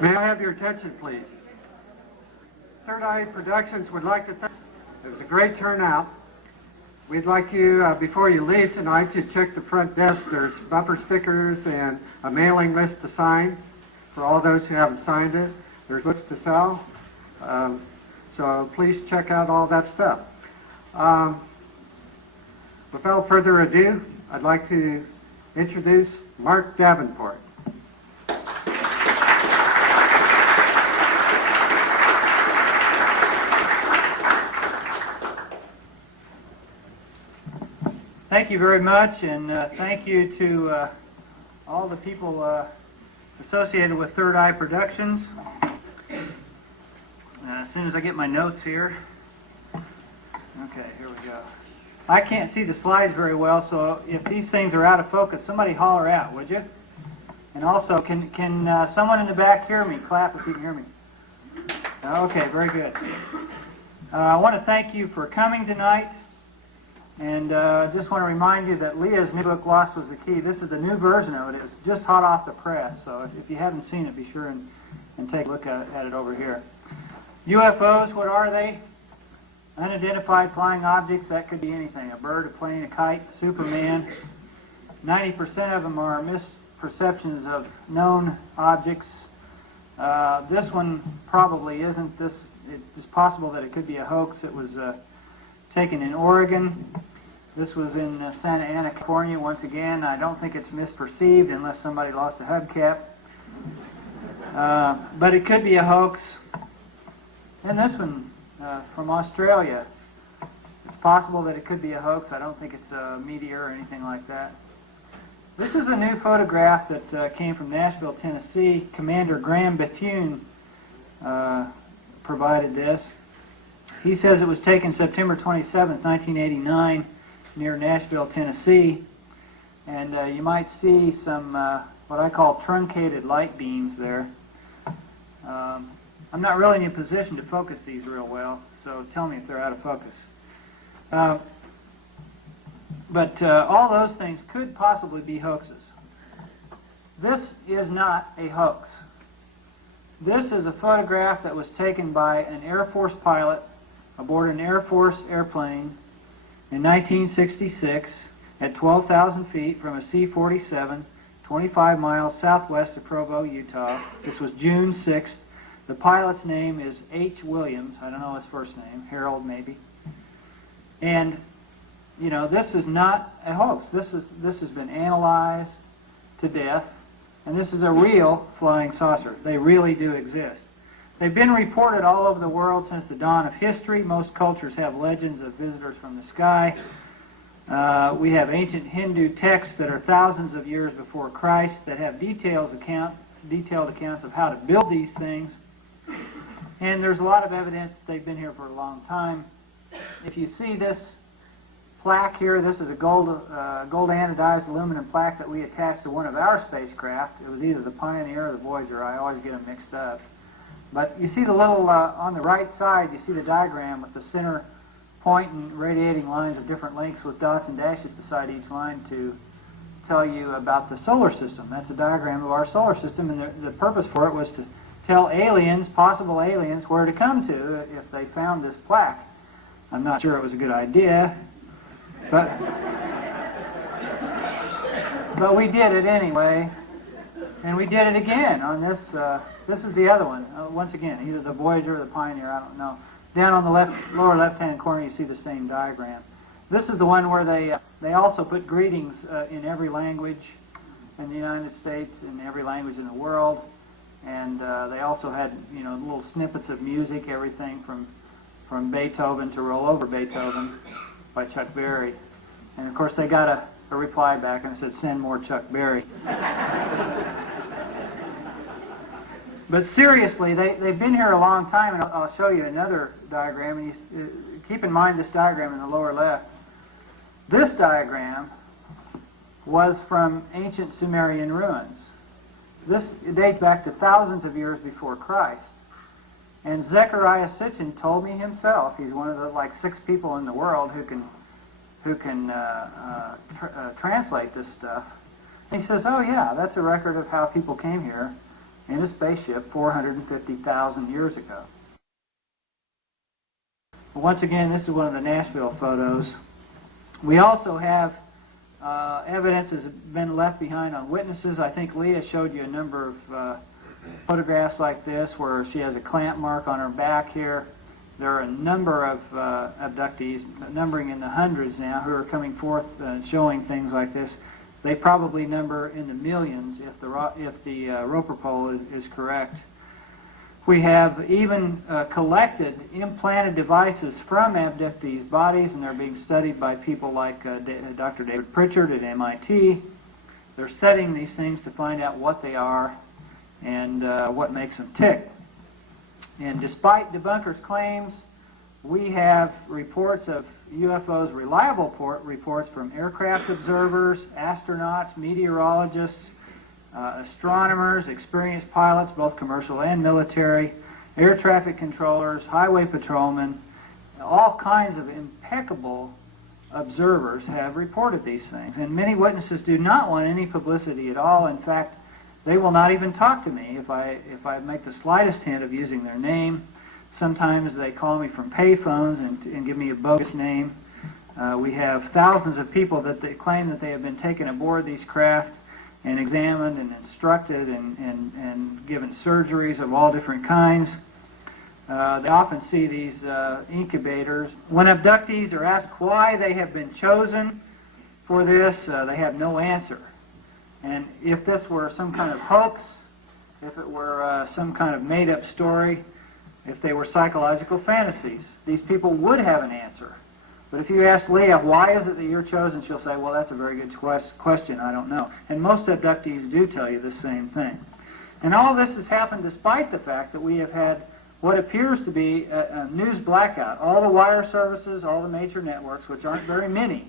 May I have your attention, please? Third Eye Productions would like to thank you. It was a great turnout. We'd like you, before you leave tonight, to check the front desk. There's bumper stickers and a mailing list to sign for all those who haven't signed it. There's books to sell. So please check out all that stuff. Without further ado, I'd like to introduce Marc Davenport. Thank you very much, and thank you to all the people associated with Third Eye Productions. As soon as I get my notes here. Okay, here we go. I can't see the slides very well, so if these things are out of focus, somebody holler out, would you? And also, can someone in the back hear me? Clap if you can hear me. Okay, very good. I want to thank you for coming tonight. And just want to remind you that Leah's new book, Lost Was the Key, this is the new version of it. It's just hot off the press, so if you haven't seen it, be sure and take a look at it over here. UFOs, what are they? Unidentified flying objects. That could be anything, a bird, a plane, a kite, Superman. 90% of them are misperceptions of known objects. This one probably isn't. It's possible that it could be a hoax. It was taken in Oregon. This was in Santa Ana, California. Once again, I don't think it's misperceived unless somebody lost a hubcap. But it could be a hoax. And this one from Australia. It's possible that it could be a hoax. I don't think it's a meteor or anything like that. This is a new photograph that came from Nashville, Tennessee. Commander Graham Bethune provided this. He says it was taken September 27, 1989, near Nashville, Tennessee. And you might see some, what I call truncated light beams there. I'm not really in a position to focus these real well, so tell me if they're out of focus. But all those things could possibly be hoaxes. This is not a hoax. This is a photograph that was taken by an Air Force pilot aboard an Air Force airplane in 1966 at 12,000 feet from a C-47, 25 miles southwest of Provo, Utah. This was June 6th. The pilot's name is H. Williams. I don't know his first name. Harold, maybe. And, you know, this is not a hoax. This has been analyzed to death, and this is a real flying saucer. They really do exist. They've been reported all over the world since the dawn of history. Most cultures have legends of visitors from the sky. We have ancient Hindu texts that are thousands of years before Christ that have detailed accounts of how to build these things. And there's a lot of evidence that they've been here for a long time. If you see this plaque here, this is a gold anodized aluminum plaque that we attached to one of our spacecraft. It was either the Pioneer or the Voyager. I always get them mixed up. But you see the little, on the right side, you see the diagram with the center point and radiating lines of different lengths with dots and dashes beside each line to tell you about the solar system. That's a diagram of our solar system, and the purpose for it was to tell aliens, possible aliens, where to come to if they found this plaque. I'm not sure it was a good idea, but we did it anyway, and we did it again on this. This is the other one. Once again, either the Voyager or the Pioneer, I don't know. Down on the lower left-hand corner, you see the same diagram. This is the one where they also put greetings in every language in the United States, in every language in the world, and they also had, you know, little snippets of music, everything from Beethoven to Roll Over Beethoven by Chuck Berry. And of course, they got a reply back and it said, "Send more Chuck Berry." But seriously, they've been here a long time, and I'll show you another diagram. And you keep in mind this diagram in the lower left. This diagram was from ancient Sumerian ruins. This dates back to thousands of years before Christ. And Zechariah Sitchin told me himself, he's one of the 6 people in the world who can translate this stuff. And he says, "Oh yeah, that's a record of how people came here in a spaceship 450,000 years ago. Once again, this is one of the Nashville photos. We also have evidence has been left behind on witnesses. I think Leah showed you a number of photographs like this where she has a clamp mark on her back here. There are a number of abductees, numbering in the hundreds now, who are coming forth showing things like this. They probably number in the millions if the Roper poll is correct. We have even collected implanted devices from abductees' bodies, and they're being studied by people like Dr. David Pritchard at MIT. They're studying these things to find out what they are and what makes them tick. And despite debunkers' claims, we have reports of UFOs, reliable reports from aircraft observers, astronauts, meteorologists, astronomers, experienced pilots, both commercial and military, air traffic controllers, highway patrolmen. All kinds of impeccable observers have reported these things. And many witnesses do not want any publicity at all. In fact, they will not even talk to me if I make the slightest hint of using their name. Sometimes they call me from payphones and give me a bogus name. We have thousands of people that they claim that they have been taken aboard these craft and examined and instructed and given surgeries of all different kinds. They often see these incubators. When abductees are asked why they have been chosen for this, they have no answer. And if this were some kind of hoax, if it were some kind of made-up story, if they were psychological fantasies, these people would have an answer. But if you ask Leah, why is it that you're chosen, she'll say, well, that's a very good question, I don't know. And most abductees do tell you the same thing. And all this has happened despite the fact that we have had what appears to be a news blackout. All the wire services, all the major networks, which aren't very many.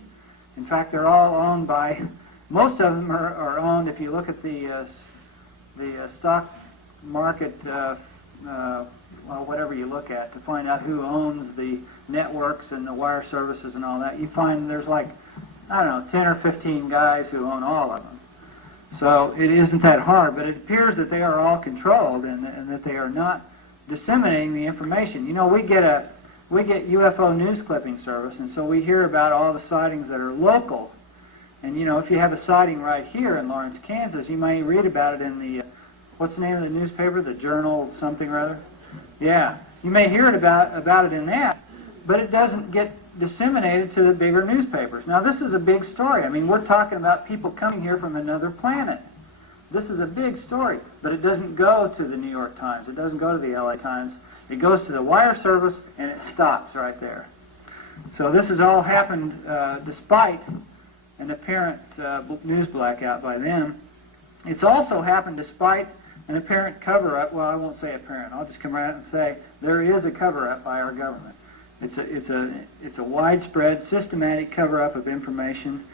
In fact, they're all owned by, most of them are owned, if you look at the stock market, well, whatever you look at, to find out who owns the networks and the wire services and all that, you find there's like, I don't know, 10 or 15 guys who own all of them. So it isn't that hard, but it appears that they are all controlled and that they are not disseminating the information. You know, we get UFO news clipping service, and so we hear about all the sightings that are local. And you know, if you have a sighting right here in Lawrence, Kansas, you may read about it in the, what's the name of the newspaper? The Journal something or other? Yeah, you may hear it about it in that, but it doesn't get disseminated to the bigger newspapers. Now this is a big story. I mean, we're talking about people coming here from another planet. This is a big story, but it doesn't go to the New York Times. It doesn't go to the LA Times. It goes to the wire service, and it stops right there. So this has all happened despite an apparent news blackout by them. It's also happened despite an apparent cover-up. Well, I won't say apparent. I'll just come right out and say there is a cover-up by our government. It's a widespread, systematic cover-up of information,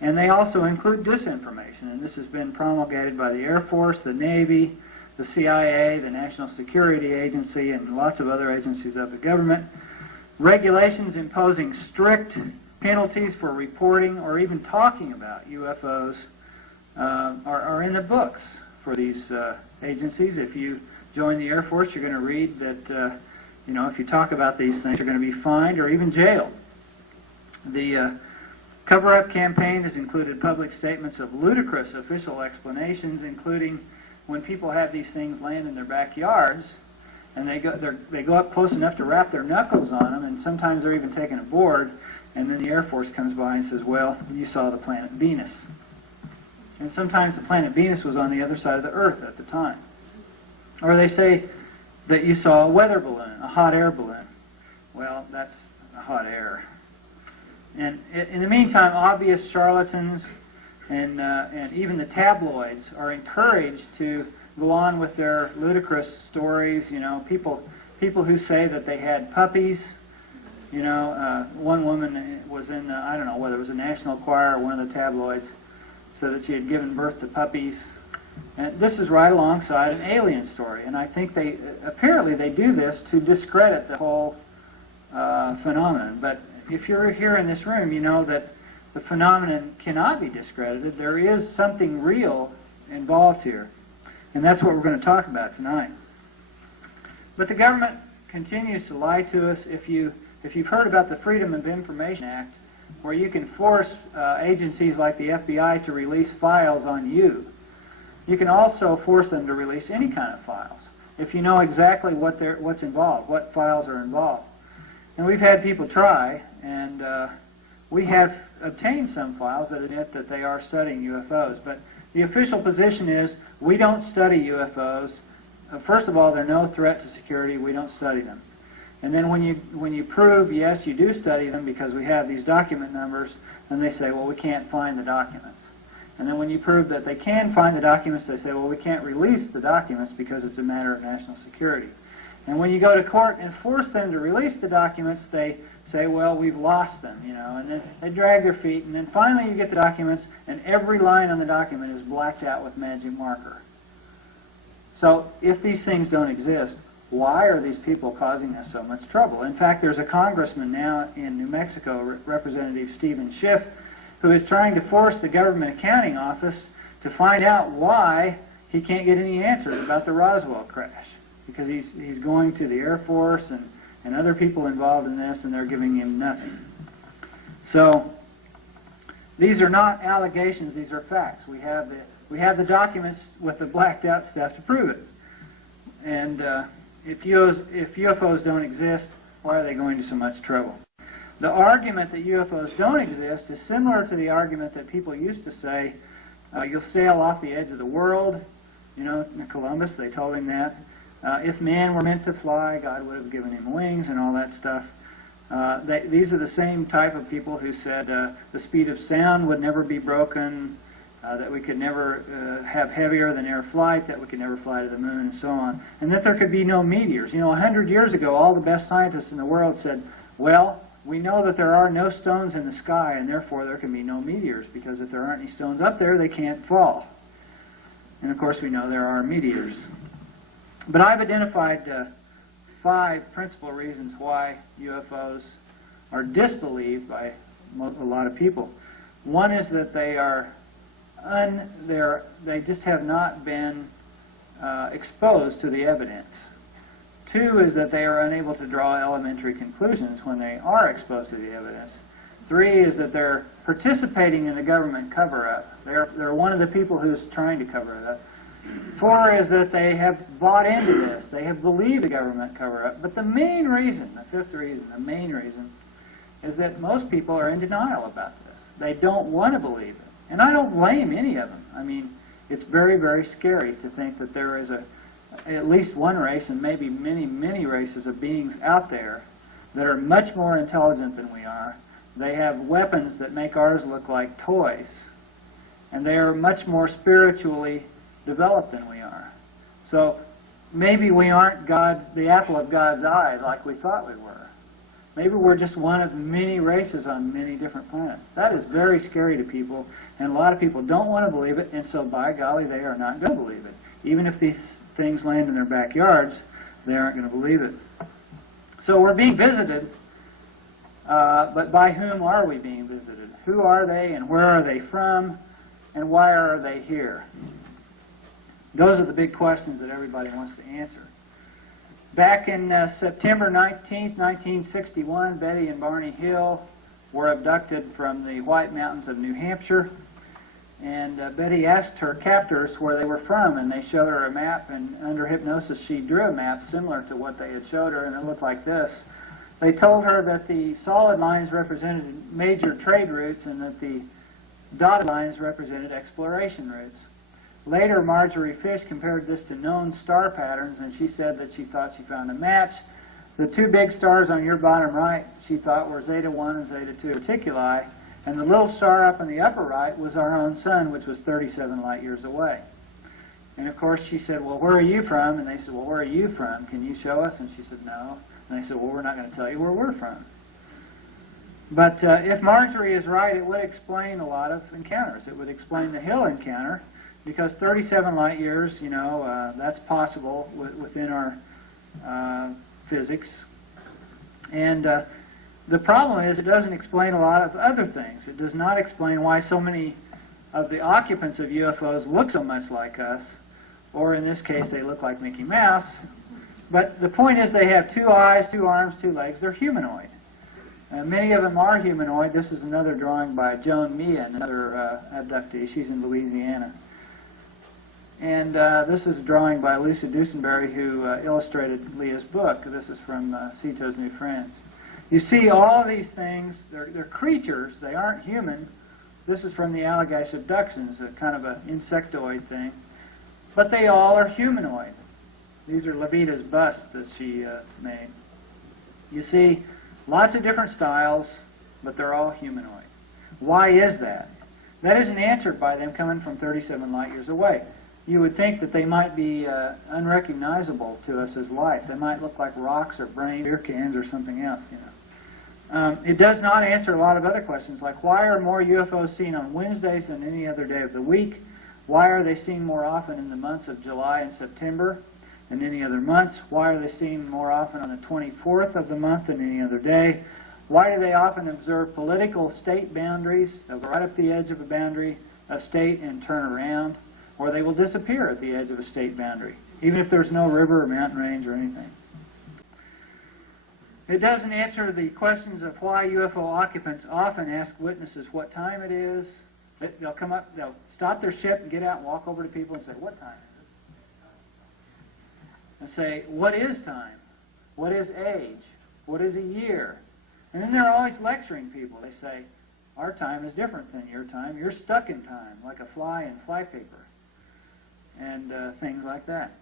and they also include disinformation. And this has been promulgated by the Air Force, the Navy, the CIA, the National Security Agency, and lots of other agencies of the government. Regulations imposing strict penalties for reporting or even talking about UFOs are in the books for these agencies. If you join the Air Force, you're going to read that you know, if you talk about these things, you're going to be fined or even jailed. The cover-up campaign has included public statements of ludicrous official explanations, including when people have these things land in their backyards, and they go up close enough to wrap their knuckles on them, and sometimes they're even taken aboard, and then the Air Force comes by and says, well, you saw the planet Venus. And sometimes the planet Venus was on the other side of the Earth at the time. Or they say that you saw a weather balloon, a hot air balloon. Well, that's a hot air. And in the meantime, obvious charlatans and even the tabloids are encouraged to go on with their ludicrous stories. You know, people who say that they had puppies. You know, one woman was in, I don't know whether it was a National Enquirer or one of the tabloids, said that she had given birth to puppies. And this is right alongside an alien story, and I think apparently they do this to discredit the whole phenomenon. But if you're here in this room, you know that the phenomenon cannot be discredited. There is something real involved here. And that's what we're going to talk about tonight. But the government continues to lie to us. If you've heard about the Freedom of Information Act, where you can force agencies like the FBI to release files on you, you can also force them to release any kind of files if you know exactly what's involved, what files are involved. And we've had people try, and we have obtained some files that admit that they are studying UFOs. But the official position is we don't study UFOs. First of all, they're no threat to security. We don't study them. And then when you prove, yes, you do study them because we have these document numbers, then they say, well, we can't find the documents. And then when you prove that they can find the documents, they say, well, we can't release the documents because it's a matter of national security. And when you go to court and force them to release the documents, they say, well, we've lost them, and then they drag their feet, and then finally you get the documents, and every line on the document is blacked out with magic marker. So if these things don't exist, why are these people causing us so much trouble? In fact, there's a congressman now in New Mexico, Representative Stephen Schiff, who is trying to force the government accounting office to find out why he can't get any answers about the Roswell crash, because he's going to the Air Force and other people involved in this, and they're giving him nothing. So these are not allegations; these are facts. We have the documents with the blacked out stuff to prove it. And if UFOs don't exist, why are they going to so much trouble? The argument that UFOs don't exist is similar to the argument that people used to say, you'll sail off the edge of the world. In Columbus, they told him that. If man were meant to fly, God would have given him wings and all that stuff. These are the same type of people who said the speed of sound would never be broken, that we could never have heavier than air flight, that we could never fly to the moon, and so on, and that there could be no meteors. 100 years ago, all the best scientists in the world said, well, we know that there are no stones in the sky, and therefore there can be no meteors, because if there aren't any stones up there, they can't fall. And of course we know there are meteors. But I've identified 5 principal reasons why UFOs are disbelieved by a lot of people. One is that they just have not been exposed to the evidence. 2 is that they are unable to draw elementary conclusions when they are exposed to the evidence. 3 is that they're participating in the government cover-up. They're one of the people who's trying to cover it up. 4 is that they have bought into this. They have believed the government cover-up. But the main reason, the 5th reason, the main reason, is that most people are in denial about this. They don't want to believe it. And I don't blame any of them. I mean, it's very, very scary to think that there is at least one race, and maybe many, many races of beings out there that are much more intelligent than we are. They have weapons that make ours look like toys. And they are much more spiritually developed than we are. So maybe we aren't the apple of God's eye like we thought we were. Maybe we're just one of many races on many different planets. That is very scary to people, and a lot of people don't want to believe it, and so by golly, they are not going to believe it. Even if these things land in their backyards, they aren't going to believe it. So we're being visited, but by whom are we being visited? Who are they, and where are they from, and why are they here? Those are the big questions that everybody wants to answer. Back in September 19th, 1961, Betty and Barney Hill were abducted from the White Mountains of New Hampshire. And Betty asked her captors where they were from, and they showed her a map, and under hypnosis she drew a map similar to what they had showed her, and it looked like this. They told her that the solid lines represented major trade routes and that the dotted lines represented exploration routes. Later, Marjorie Fish compared this to known star patterns, and she said that she thought she found a match. The 2 big stars on your bottom right, she thought were Zeta 1 and Zeta 2 Reticuli, and the little star up in the upper right was our own sun, which was 37 light years away. And of course she said, well, where are you from? And they said, well, where are you from? Can you show us? And she said, no. And they said, well, we're not going to tell you where we're from. But if Marjorie is right, it would explain a lot of encounters. It would explain the Hill encounter, because 37 light years, that's possible within our physics. And the problem is it doesn't explain a lot of other things. It does not explain why so many of the occupants of UFOs look so much like us, or in this case they look like Mickey Mouse. But the point is they have 2 eyes, 2 arms, 2 legs. They're humanoid. Many of them are humanoid. This is another drawing by Joan Mia, another abductee. She's in Louisiana. And this is a drawing by Lisa Dusenberry, who illustrated Leah's book. This is from Cito's New Friends. You see all of these things, they're creatures, they aren't human. This is from the Allagash abductions, a kind of an insectoid thing. But they all are humanoid. These are Levita's busts that she made. You see lots of different styles, but they're all humanoid. Why is that? That isn't answered by them coming from 37 light years away. You would think that they might be unrecognizable to us as life. They might look like rocks or brain beer cans or something else, you know. It does not answer a lot of other questions, like why are more UFOs seen on Wednesdays than any other day of the week? Why are they seen more often in the months of July and September than any other months? Why are they seen more often on the 24th of the month than any other day? Why do they often observe political state boundaries, right up the edge of a boundary, a state, and turn around? Or they will disappear at the edge of a state boundary, even if there's no river or mountain range or anything. It doesn't answer the questions of why UFO occupants often ask witnesses what time it is. They'll come up, they'll stop their ship and get out and walk over to people and say, what time is it? And say, what is time? What is age? What is a year? And then they're always lecturing people. They say, our time is different than your time. You're stuck in time, like a fly in flypaper. And things like that.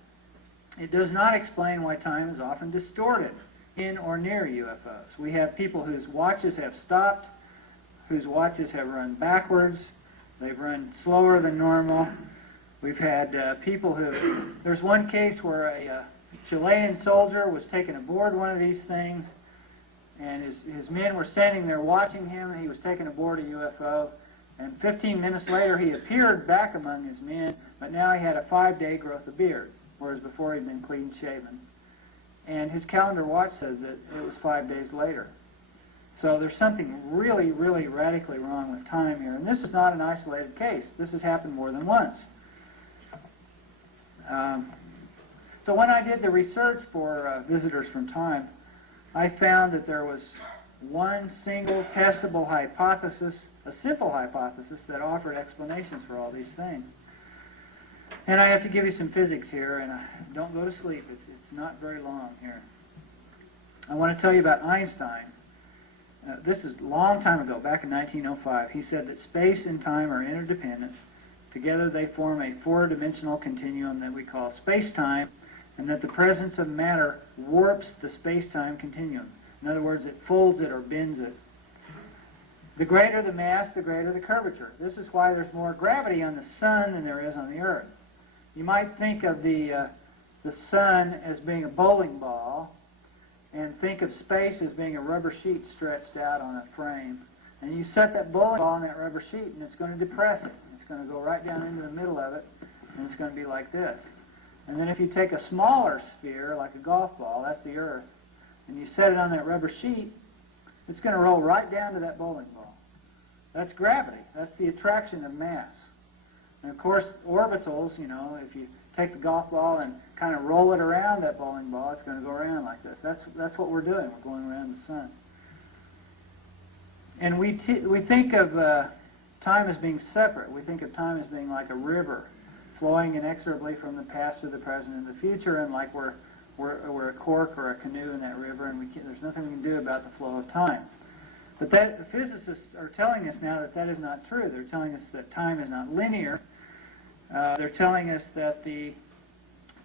It does not explain why time is often distorted in or near UFOs. We have people whose watches have stopped, whose watches have run backwards. They've run slower than normal. We've had people who... There's one case where a Chilean soldier was taken aboard one of these things, and his men were standing there watching him, and he was taken aboard a UFO. And 15 minutes later, he appeared back among his men, but now he had a 5-day growth of beard, whereas before he'd been clean shaven. And his calendar watch says that it was 5 days later. So there's something really, really radically wrong with time here. And this is not an isolated case. This has happened more than once. So when I did the research for visitors from time, I found that there was one single testable hypothesis, a simple hypothesis that offered explanations for all these things. And I have to give you some physics here, and don't go to sleep. It's not very long here. I want to tell you about Einstein. This is a long time ago, back in 1905. He said that space and time are interdependent. Together they form a 4-dimensional continuum that we call space-time, and that the presence of matter warps the space-time continuum. In other words, it folds it or bends it. The greater the mass, the greater the curvature. This is why there's more gravity on the sun than there is on the earth. You might think of the sun as being a bowling ball, and think of space as being a rubber sheet stretched out on a frame. And you set that bowling ball on that rubber sheet, and it's going to depress it. It's going to go right down into the middle of it, and it's going to be like this. And then if you take a smaller sphere, like a golf ball, that's the Earth, and you set it on that rubber sheet, it's going to roll right down to that bowling ball. That's gravity. That's the attraction of mass. And of course, orbitals, you know, if you take the golf ball and kind of roll it around that bowling ball, it's going to go around like this. That's what we're doing. We're going around the sun. And we think of time as being separate. We think of time as being like a river, flowing inexorably from the past to the present and the future, and like we're a cork or a canoe in that river, and there's nothing we can do about the flow of time. But the physicists are telling us now that is not true. They're telling us that time is not linear. They're telling us that the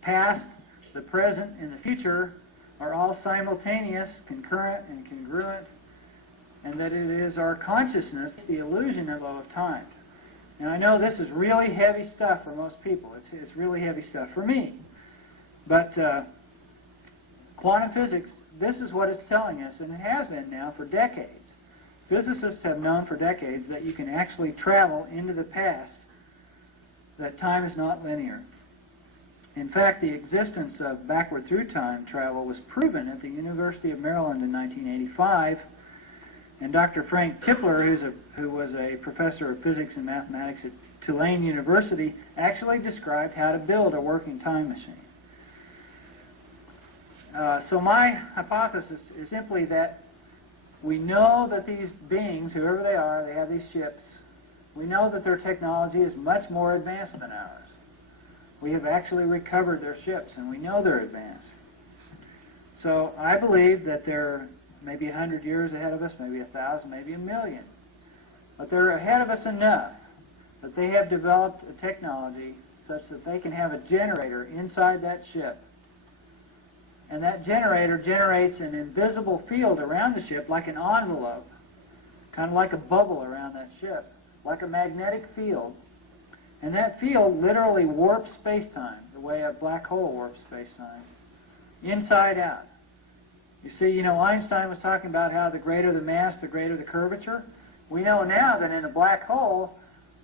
past, the present, and the future are all simultaneous, concurrent, and congruent, and that it is our consciousness, the illusion of time. And I know this is really heavy stuff for most people. It's really heavy stuff for me. But quantum physics, this is what it's telling us, and it has been now for decades. Physicists have known for decades that you can actually travel into the past, that time is not linear. In fact, the existence of backward through time travel was proven at the University of Maryland in 1985, and Dr. Frank Tipler, who was a professor of physics and mathematics at Tulane University, actually described how to build a working time machine. So my hypothesis is simply that we know that these beings, whoever they are, they have these ships. We know that their technology is much more advanced than ours. We have actually recovered their ships, and we know they're advanced. So I believe that they're maybe 100 years ahead of us, maybe 1,000, maybe 1,000,000. But they're ahead of us enough that they have developed a technology such that they can have a generator inside that ship. And that generator generates an invisible field around the ship, like an envelope, kind of like a bubble around that ship, like a magnetic field. And that field literally warps space-time, the way a black hole warps space-time, inside out. You see, Einstein was talking about how the greater the mass, the greater the curvature. We know now that in a black hole,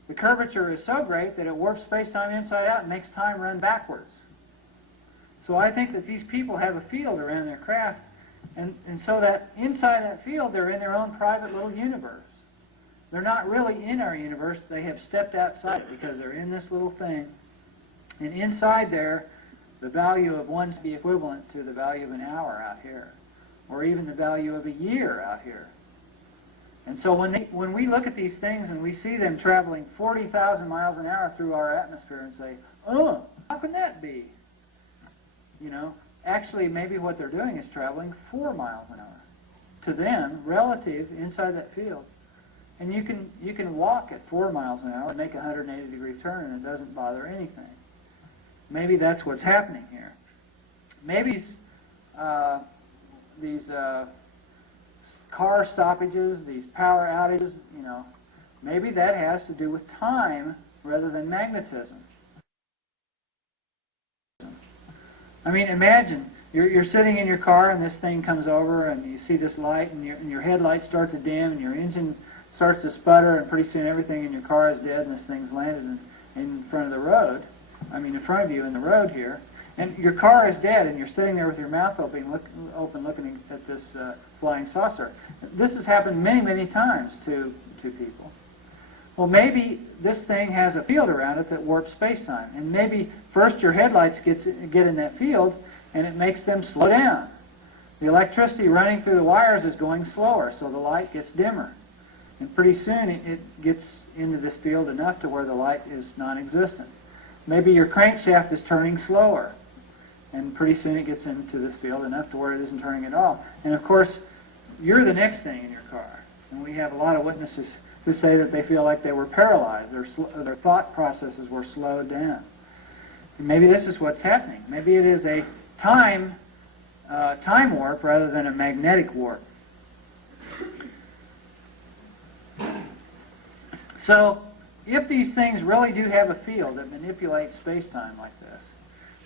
the curvature is so great that it warps space-time inside out and makes time run backwards. So I think that these people have a field around their craft, and so that inside that field, they're in their own private little universe. They're not really in our universe. They have stepped outside because they're in this little thing. And inside there, the value of one's be equivalent to the value of an hour out here, or even the value of a year out here. And so when we look at these things and we see them traveling 40,000 miles an hour through our atmosphere and say, oh, how can that be? Actually maybe what they're doing is traveling 4 miles an hour. To them, relative inside that field. And you can walk at 4 miles an hour and make a 180-degree turn and it doesn't bother anything. Maybe that's what's happening here. Maybe these car stoppages, these power outages, maybe that has to do with time rather than magnetism. I mean, imagine you're sitting in your car and this thing comes over and you see this light and your headlights start to dim and your engine starts to sputter and pretty soon everything in your car is dead and this thing's landed in front of the road. In front of you in the road here. And your car is dead and you're sitting there with your mouth open looking at this flying saucer. This has happened many, many times to people. Well, maybe this thing has a field around it that warps space-time. And maybe first your headlights get in that field and it makes them slow down. The electricity running through the wires is going slower, so the light gets dimmer. And pretty soon it gets into this field enough to where the light is non-existent. Maybe your crankshaft is turning slower. And pretty soon it gets into this field enough to where it isn't turning at all. And of course, you're the next thing in your car. And we have a lot of witnesses who say that they feel like they were paralyzed. Their thought processes were slowed down. And maybe this is what's happening. Maybe it is a time warp rather than a magnetic warp. So, if these things really do have a field that manipulates space-time like this,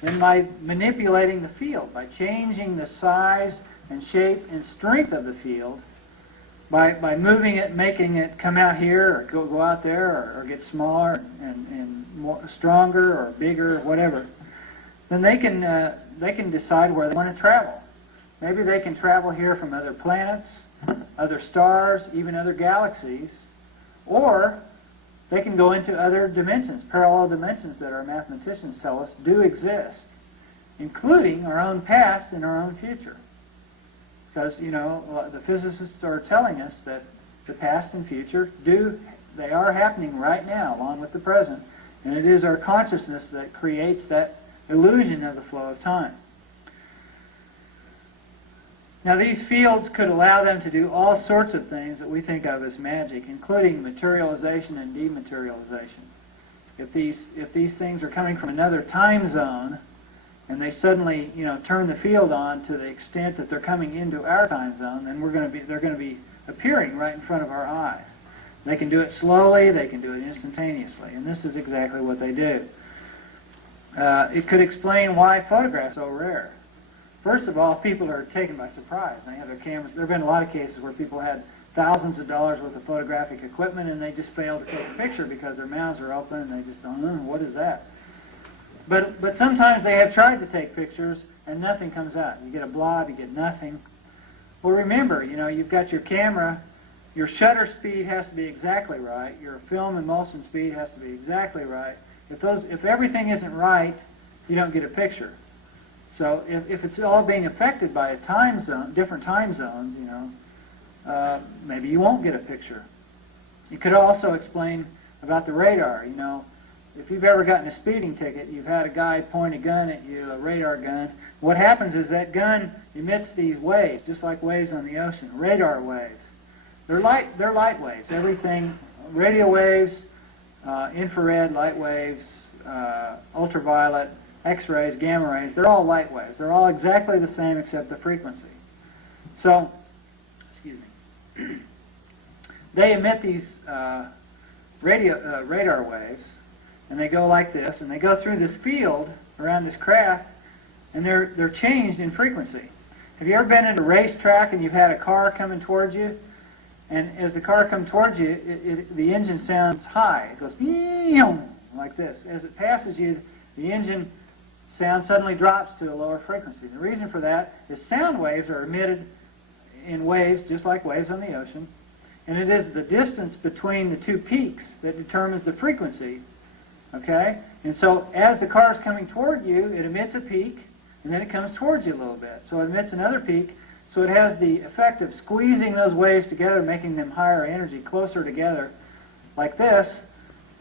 then by manipulating the field, by changing the size and shape and strength of the field, by moving it, making it come out here or go out there or get smaller and more stronger or bigger or whatever, then they can decide where they want to travel. Maybe they can travel here from other planets, other stars, even other galaxies, or they can go into other dimensions, parallel dimensions that our mathematicians tell us do exist, including our own past and our own future. Because, the physicists are telling us that the past and future they are happening right now, along with the present, and it is our consciousness that creates that illusion of the flow of time. Now, these fields could allow them to do all sorts of things that we think of as magic, including materialization and dematerialization. If these things are coming from another time zone, and they suddenly, turn the field on to the extent that they're coming into our time zone, then they're going to be appearing right in front of our eyes. They can do it slowly, they can do it instantaneously, and this is exactly what they do. It could explain why photographs are so rare. First of all, people are taken by surprise. They have their cameras. There have been a lot of cases where people had thousands of dollars worth of photographic equipment and they just failed to take a picture because their mouths are open and they just don't know, what is that? But sometimes they have tried to take pictures and nothing comes out. You get a blob, you get nothing. Well, remember, you've got your camera your shutter speed has to be exactly right. Your film emulsion speed has to be exactly right. If everything isn't right, you don't get a picture. So if it's all being affected by a time zone, different time zones, maybe you won't get a picture. You could also explain about the radar. If you've ever gotten a speeding ticket, you've had a guy point a gun at you, a radar gun. What happens is that gun emits these waves, just like waves on the ocean, radar waves. They're light waves. Everything, radio waves, infrared light waves, ultraviolet, X-rays, gamma rays, they're all light waves. They're all exactly the same except the frequency. So, excuse me, they emit these radar waves, and they go like this, and they go through this field around this craft, and they're changed in frequency. Have you ever been at a racetrack and you've had a car coming towards you? And as the car comes towards you, the engine sounds high. It goes like this. As it passes you, the engine sound suddenly drops to a lower frequency. The reason for that is sound waves are emitted in waves, just like waves on the ocean, and it is the distance between the two peaks that determines the frequency. Okay? And so as the car is coming toward you, it emits a peak, and then it comes towards you a little bit. So it emits another peak, so it has the effect of squeezing those waves together, making them higher energy, closer together, like this,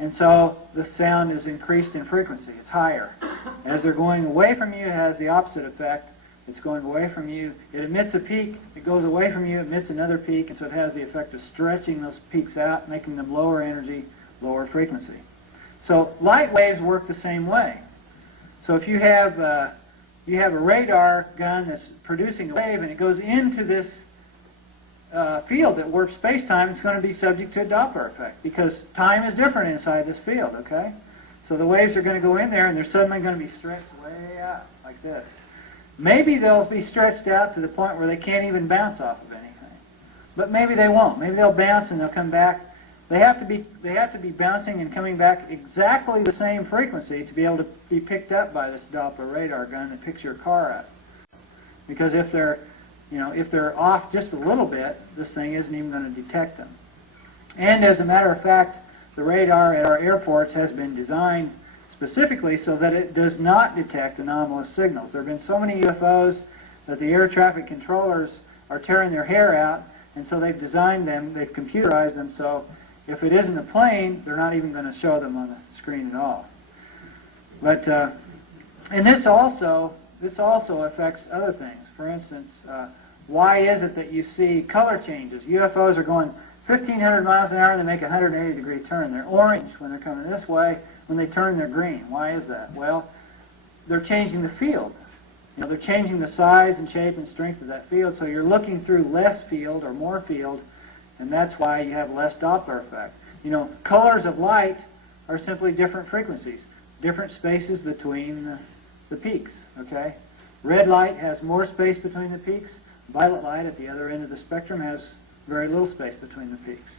and so the sound is increased in frequency. It's higher. As they're going away from you, it has the opposite effect. It's going away from you. It emits a peak. It goes away from you, emits another peak, and so it has the effect of stretching those peaks out, making them lower energy, lower frequency. So light waves work the same way. So if you have a radar gun that's producing a wave and it goes into this field that warps space-time, it's going to be subject to a Doppler effect because time is different inside this field, okay? So the waves are going to go in there and they're suddenly going to be stretched way out like this. Maybe they'll be stretched out to the point where they can't even bounce off of anything. But maybe they won't. Maybe they'll bounce and they'll come back. They have to be bouncing and coming back exactly the same frequency to be able to be picked up by this Doppler radar gun that picks your car up. Because if they're off just a little bit, this thing isn't even going to detect them. And as a matter of fact, the radar at our airports has been designed specifically so that it does not detect anomalous signals. There have been so many UFOs that the air traffic controllers are tearing their hair out, and so they've designed them, they've computerized them, so if it isn't a plane, they're not even going to show them on the screen at all. But and this also affects other things. For instance, why is it that you see color changes? UFOs are going 1,500 miles an hour and they make a 180-degree turn. They're orange when they're coming this way. When they turn, they're green. Why is that? Well, they're changing the field. They're changing the size and shape and strength of that field, so you're looking through less field or more field, and that's why you have less Doppler effect. Colors of light are simply different frequencies, different spaces between the peaks, okay? Red light has more space between the peaks. Violet light at the other end of the spectrum has very little space between the peaks.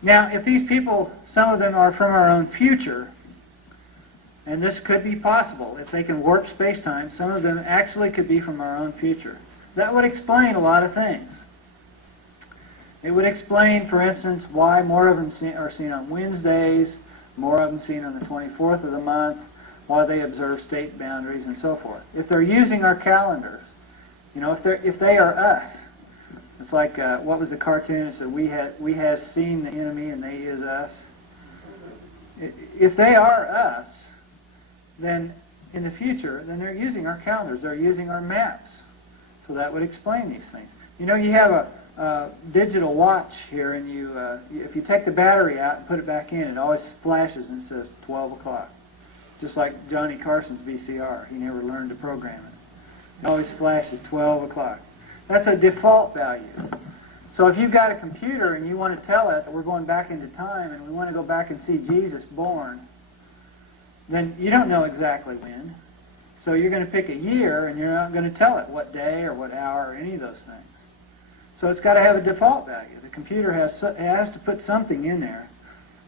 Now, if these people, some of them are from our own future, and this could be possible, if they can warp space-time, some of them actually could be from our own future. That would explain a lot of things. It would explain, for instance, why more of them are seen on Wednesdays, more of them seen on the 24th of the month, why they observe state boundaries and so forth. If they're using our calendars, if they are us, it's like what was the cartoon? It said we has seen the enemy and they is us. If they are us, then in the future, then they're using our calendars, they're using our maps. So that would explain these things. You have a digital watch here, and if you take the battery out and put it back in, it always flashes and says 12 o'clock. Just like Johnny Carson's VCR. He never learned to program it. It always flashes 12 o'clock. That's a default value. So if you've got a computer and you want to tell it that we're going back into time and we want to go back and see Jesus born, then you don't know exactly when. So you're going to pick a year and you're not going to tell it what day or what hour or any of those things. So it's got to have a default value. The computer has to put something in there.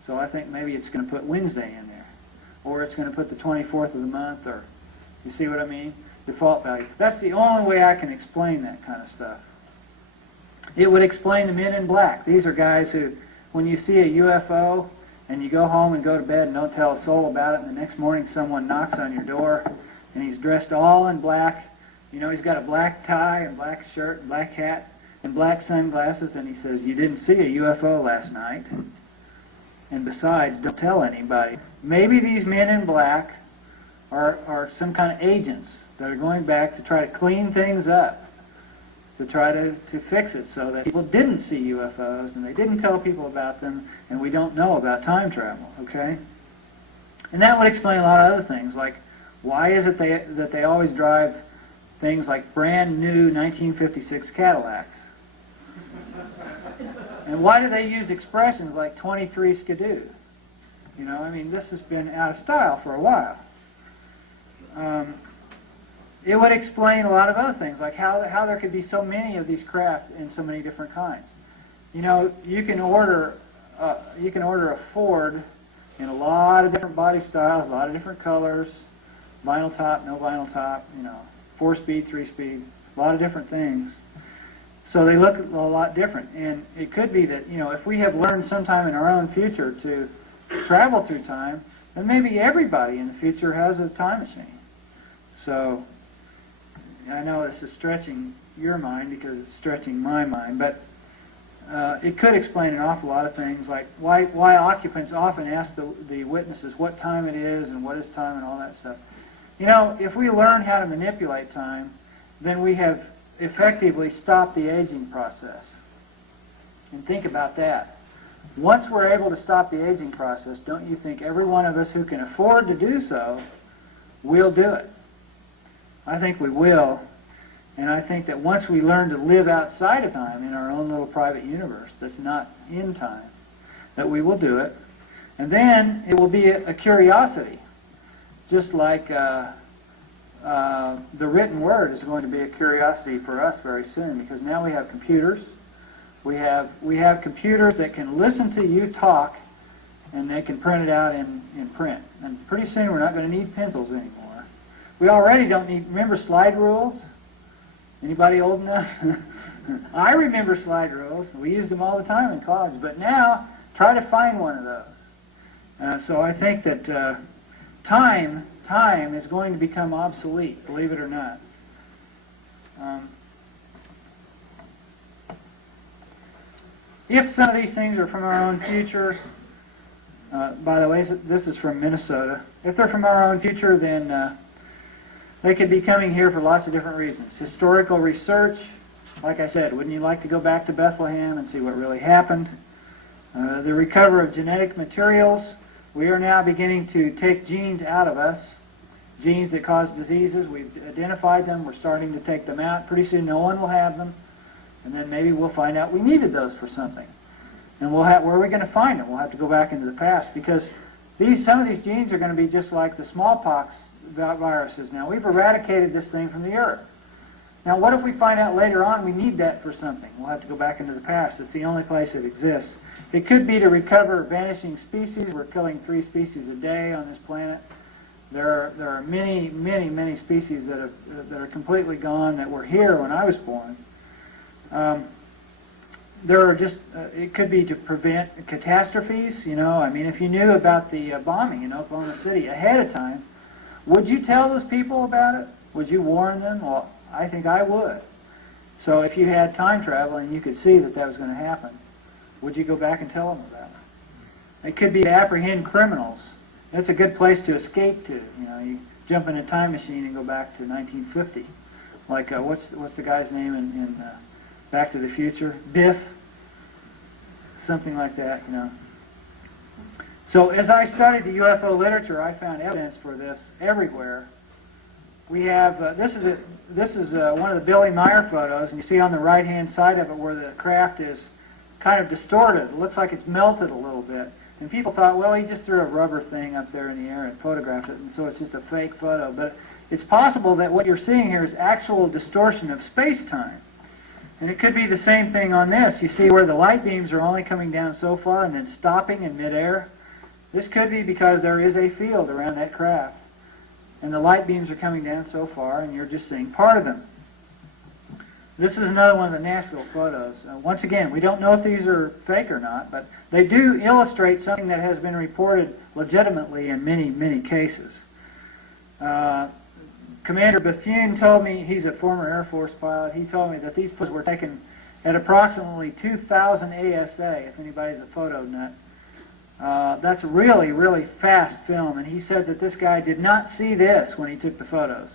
So I think maybe it's going to put Wednesday in there. Or it's going to put the 24th of the month, or you see what I mean? Default value. That's the only way I can explain that kind of stuff. It would explain the men in black. These are guys who, when you see a UFO and you go home and go to bed and don't tell a soul about it, and the next morning someone knocks on your door and he's dressed all in black. You know, he's got a black tie and black shirt and black hat and black sunglasses, and he says, "You didn't see a UFO last night. And besides, don't tell anybody." Maybe these men in black are some kind of agents that are going back to try to clean things up, to try to fix it so that people didn't see UFOs and they didn't tell people about them, and we don't know about time travel, okay? And that would explain a lot of other things, like why is it that they always drive things like brand new 1956 Cadillacs? And why do they use expressions like 23 skidoo? You know, I mean, this has been out of style for a while. It would explain a lot of other things, like how there could be so many of these craft in so many different kinds. You know, you can order a Ford in a lot of different body styles, a lot of different colors, vinyl top, no vinyl top, you know, 4-speed, 3-speed, a lot of different things. So they look a lot different, and it could be that, you know, if we have learned sometime in our own future to travel through time, then maybe everybody in the future has a time machine. So I know this is stretching your mind because it's stretching my mind, but it could explain an awful lot of things, like why occupants often ask the witnesses what time it is and what is time and all that stuff. You know, if we learn how to manipulate time, then we have effectively stopped the aging process. And think about that. Once we're able to stop the aging process, don't you think every one of us who can afford to do so will do it? I think we will. And I think that once we learn to live outside of time in our own little private universe that's not in time, that we will do it. And then it will be a curiosity, just like the written word is going to be a curiosity for us very soon, because now we have computers. We have computers that can listen to you talk, and they can print it out in print. And pretty soon we're not going to need pencils anymore. We already don't need, remember slide rules? Anybody old enough? I remember slide rules. We used them all the time in college, but now try to find one of those. So I think that time is going to become obsolete, believe it or not. If some of these things are from our own future, by the way, this is from Minnesota. If they're from our own future, then they could be coming here for lots of different reasons. Historical research, like I said, wouldn't you like to go back to Bethlehem and see what really happened? The recovery of genetic materials. We are now beginning to take genes out of us, genes that cause diseases. We've identified them. We're starting to take them out. Pretty soon no one will have them. And then maybe we'll find out we needed those for something. And where are we going to find them? We'll have to go back into the past, because some of these genes are going to be just like the smallpox viruses. Now, we've eradicated this thing from the earth. Now, what if we find out later on we need that for something? We'll have to go back into the past. It's the only place it exists. It could be to recover vanishing species. We're killing 3 species a day on this planet. There are many, many, many species that are completely gone that were here when I was born. There are just, it could be to prevent catastrophes, you know. I mean, if you knew about the bombing in Oklahoma City ahead of time, would you tell those people about it? Would you warn them? Well, I think I would. So if you had time travel and you could see that was going to happen, would you go back and tell them about it? It could be to apprehend criminals. That's a good place to escape to. You know, you jump in a time machine and go back to 1950. Like, what's the guy's name in Back to the Future? Biff? Something like that, you know. So as I studied the UFO literature, I found evidence for this everywhere. We have, this is one of the Billy Meyer photos, and you see on the right-hand side of it where the craft is kind of distorted. It looks like it's melted a little bit. And people thought, well, he just threw a rubber thing up there in the air and photographed it, and so it's just a fake photo. But it's possible that what you're seeing here is actual distortion of space-time. And it could be the same thing on this. You see where the light beams are only coming down so far and then stopping in midair? This could be because there is a field around that craft. And the light beams are coming down so far and you're just seeing part of them. This is another one of the Nashville photos. Once again, we don't know if these are fake or not, but they do illustrate something that has been reported legitimately in many, many cases. Commander Bethune told me, he's a former Air Force pilot, he told me that these photos were taken at approximately 2,000 ASA, if anybody's a photo nut. That's really, really fast film, and he said that this guy did not see this when he took the photos.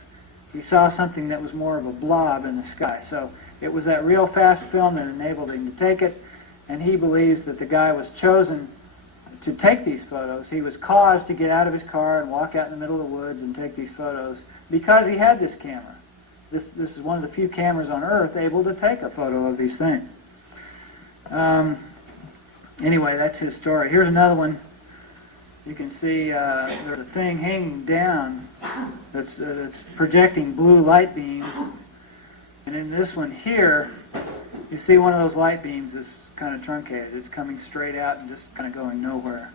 He saw something that was more of a blob in the sky. So it was that real fast film that enabled him to take it, and he believes that the guy was chosen to take these photos. He was caused to get out of his car and walk out in the middle of the woods and take these photos because he had this camera. This is one of the few cameras on Earth able to take a photo of these things. Anyway, that's his story. Here's another one. You can see there's a thing hanging down that's projecting blue light beams. And in this one here, you see one of those light beams is kind of truncated. It's coming straight out and just kind of going nowhere.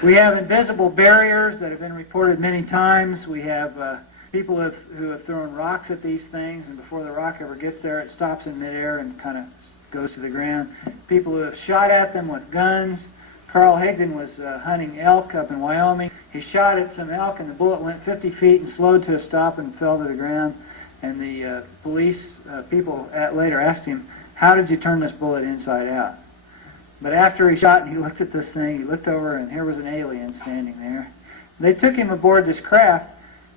We have invisible barriers that have been reported many times. We have people who have thrown rocks at these things, and before the rock ever gets there, it stops in midair and kind of goes to the ground. People who have shot at them with guns. Carl Higdon was hunting elk up in Wyoming. He shot at some elk and the bullet went 50 feet and slowed to a stop and fell to the ground. And the police people later asked him, "How did you turn this bullet inside out?" But after he shot and he looked at this thing, he looked over and here was an alien standing there. They took him aboard this craft,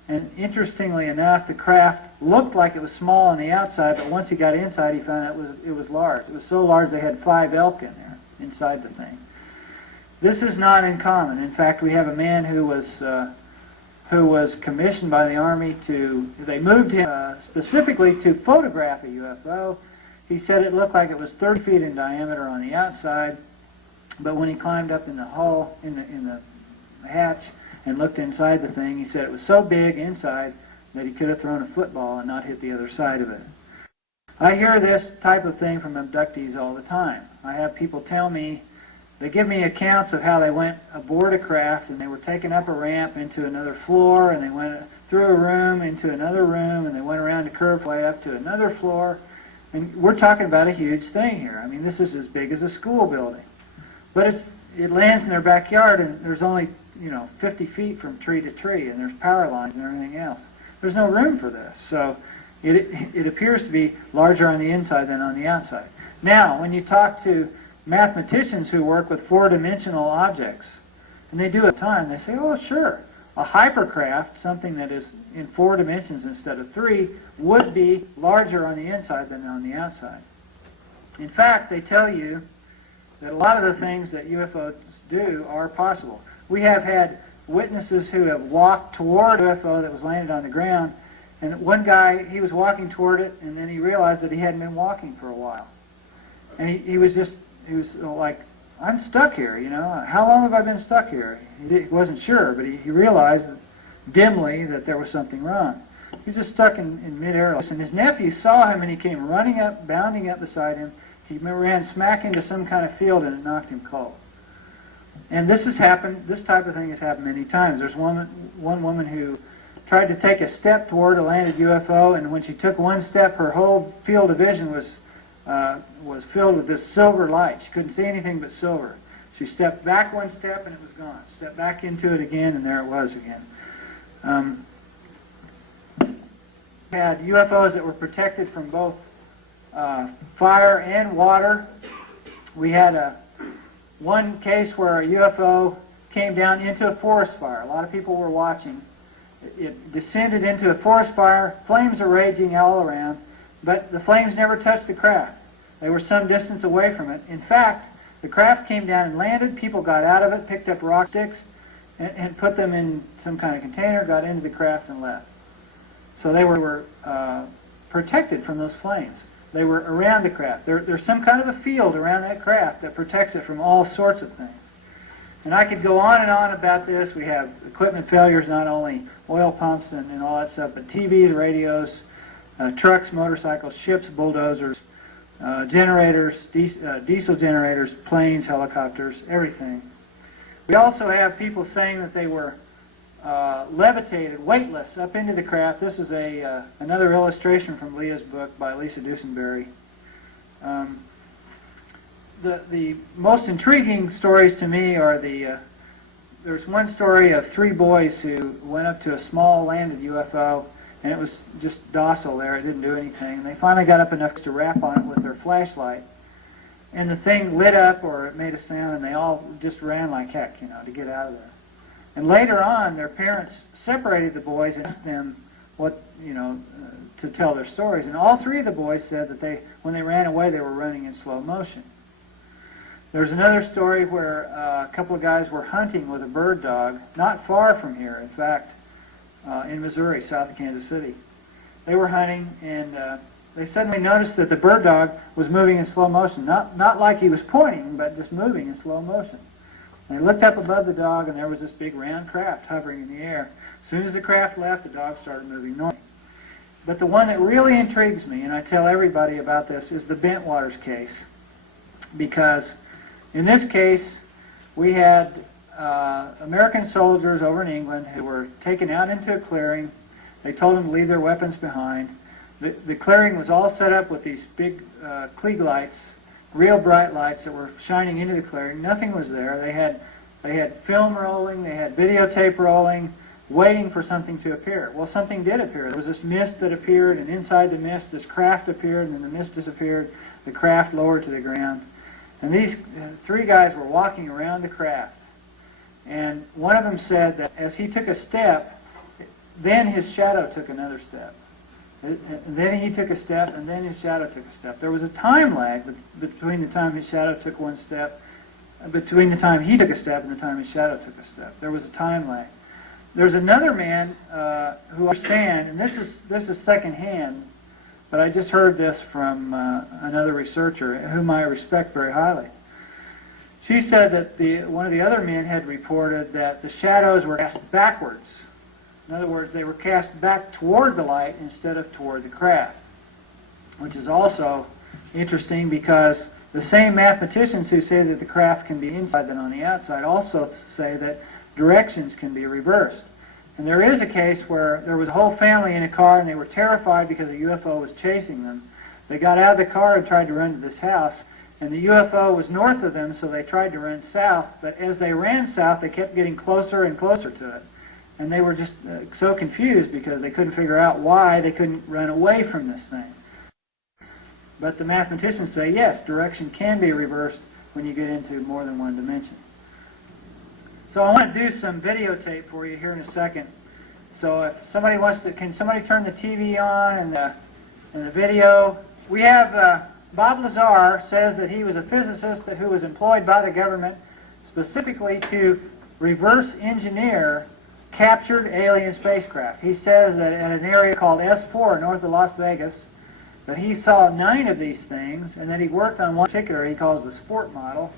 and interestingly enough, the craft looked like it was small on the outside, but once he got inside, he found out it was large. It was so large they had 5 elk in there inside the thing. This is not uncommon. In fact, we have a man who was commissioned by the Army they moved him specifically to photograph a UFO. He said it looked like it was 30 feet in diameter on the outside, but when he climbed up in the hull, in the hatch, and looked inside the thing, he said it was so big inside that he could have thrown a football and not hit the other side of it. I hear this type of thing from abductees all the time. I have people tell me, they give me accounts of how they went aboard a craft and they were taken up a ramp into another floor, and they went through a room into another room, and they went around a curved way up to another floor. And we're talking about a huge thing here. I mean, this is as big as a school building. But it lands in their backyard, and there's only 50 feet from tree to tree, and there's power lines and everything else. There's no room for this. So it appears to be larger on the inside than on the outside. Now, when you talk to mathematicians who work with 4-dimensional objects, and they do it all the time, they say, oh, sure, a hypercraft, something that is in 4 dimensions instead of 3, would be larger on the inside than on the outside. In fact, they tell you that a lot of the things that UFOs do are possible. We have had witnesses who have walked toward a UFO that was landed on the ground, and one guy, he was walking toward it, and then he realized that he hadn't been walking for a while. And he was like, I'm stuck here, How long have I been stuck here? He wasn't sure, but he realized dimly that there was something wrong. He was just stuck in midair. And his nephew saw him, and he came running up, bounding up beside him. He ran smack into some kind of field, and it knocked him cold. And this type of thing has happened many times. There's one woman who tried to take a step toward a landed UFO, and when she took one step, her whole field of vision was filled with this silver light. She couldn't see anything but silver. She stepped back one step, and it was gone. Stepped back into it again, and there it was again. We had UFOs that were protected from both fire and water. We had one case where a UFO came down into a forest fire. A lot of people were watching. It descended into a forest fire. Flames are raging all around, but the flames never touched the craft. They were some distance away from it. In fact, the craft came down and landed. People got out of it, picked up rock sticks, and put them in some kind of container, got into the craft, and left. So they were protected from those flames. They were around the craft. There's some kind of a field around that craft that protects it from all sorts of things. And I could go on and on about this. We have equipment failures, not only oil pumps and all that stuff, but TVs, radios, trucks, motorcycles, ships, bulldozers, generators, diesel generators, planes, helicopters, everything. We also have people saying that they were levitated, weightless, up into the craft. This is another illustration from Leah's book by Lisa Dusenberry. The most intriguing stories to me are there's one story of 3 boys who went up to a small landed UFO, and it was just docile there. It didn't do anything. And they finally got up enough to rap on it with their flashlight, and the thing lit up, or it made a sound, and they all just ran like heck, to get out of there. And later on, their parents separated the boys and asked them what, to tell their stories. And all 3 of the boys said that when they ran away, they were running in slow motion. There's another story where a couple of guys were hunting with a bird dog, not far from here, in fact, in Missouri, south of Kansas City. They were hunting, and they suddenly noticed that the bird dog was moving in slow motion, not like he was pointing, but just moving in slow motion. They looked up above the dog, and there was this big round craft hovering in the air. As soon as the craft left, the dog started moving north. But the one that really intrigues me, and I tell everybody about this, is the Bentwaters case. Because in this case, we had American soldiers over in England who were taken out into a clearing. They told them to leave their weapons behind. The clearing was all set up with these big Klieg lights, real bright lights that were shining into the clearing. Nothing was there. They had film rolling, they had videotape rolling, waiting for something to appear. Well, something did appear. There was this mist that appeared, and inside the mist, this craft appeared, and then the mist disappeared. The craft lowered to the ground. And these 3 guys were walking around the craft. And one of them said that as he took a step, then his shadow took another step. And then he took a step, and then his shadow took a step. There was a time lag between the time his shadow took one step, between the time he took a step and the time his shadow took a step. There was a time lag. There's another man who understands, and this is secondhand, but I just heard this from another researcher whom I respect very highly. She said that one of the other men had reported that the shadows were cast backwards. In other words, they were cast back toward the light instead of toward the craft, which is also interesting because the same mathematicians who say that the craft can be inside than on the outside also say that directions can be reversed. And there is a case where there was a whole family in a car and they were terrified because a UFO was chasing them. They got out of the car and tried to run to this house, and the UFO was north of them, so they tried to run south, but as they ran south, they kept getting closer and closer to it. And they were just so confused because they couldn't figure out why they couldn't run away from this thing. But the mathematicians say, yes, direction can be reversed when you get into more than one dimension. So I want to do some videotape for you here in a second. So if somebody wants to, can somebody turn the TV on and the video? We have Bob Lazar says that he was a physicist who was employed by the government specifically to reverse engineer captured alien spacecraft. He says that at an area called S4 north of Las Vegas, that he saw 9 of these things, and that he worked on one particular he calls the sport model.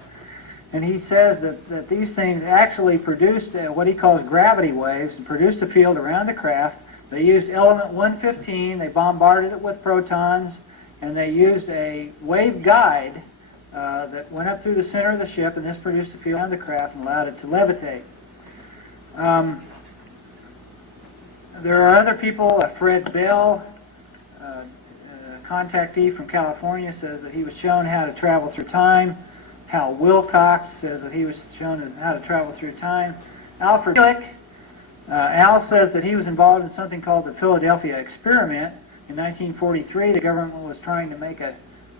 And he says that these things actually produced what he calls gravity waves, and produced a field around the craft. They used element 115, they bombarded it with protons, and they used a wave guide that went up through the center of the ship, and this produced a field around the craft and allowed it to levitate. There are other people, Fred Bell, a contactee from California, says that he was shown how to travel through time. Hal Wilcox says that he was shown how to travel through time. Alfred Schick, Al says that he was involved in something called the Philadelphia Experiment. In 1943, the government was trying to make the